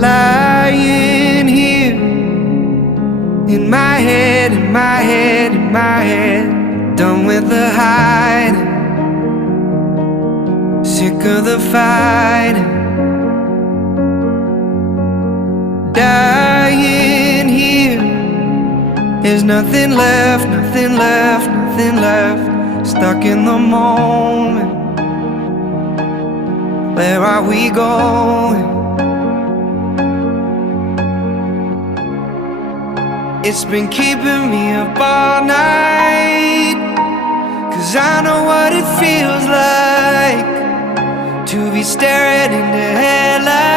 lying here in my head, in my head, in my head. Done with the hiding, sick of the fighting. Dying here, there's nothing left, nothing left, nothing left. Stuck in the moment, where are we going? It's been keeping me up all night, 'cause I know what it feels like to be staring into headlights.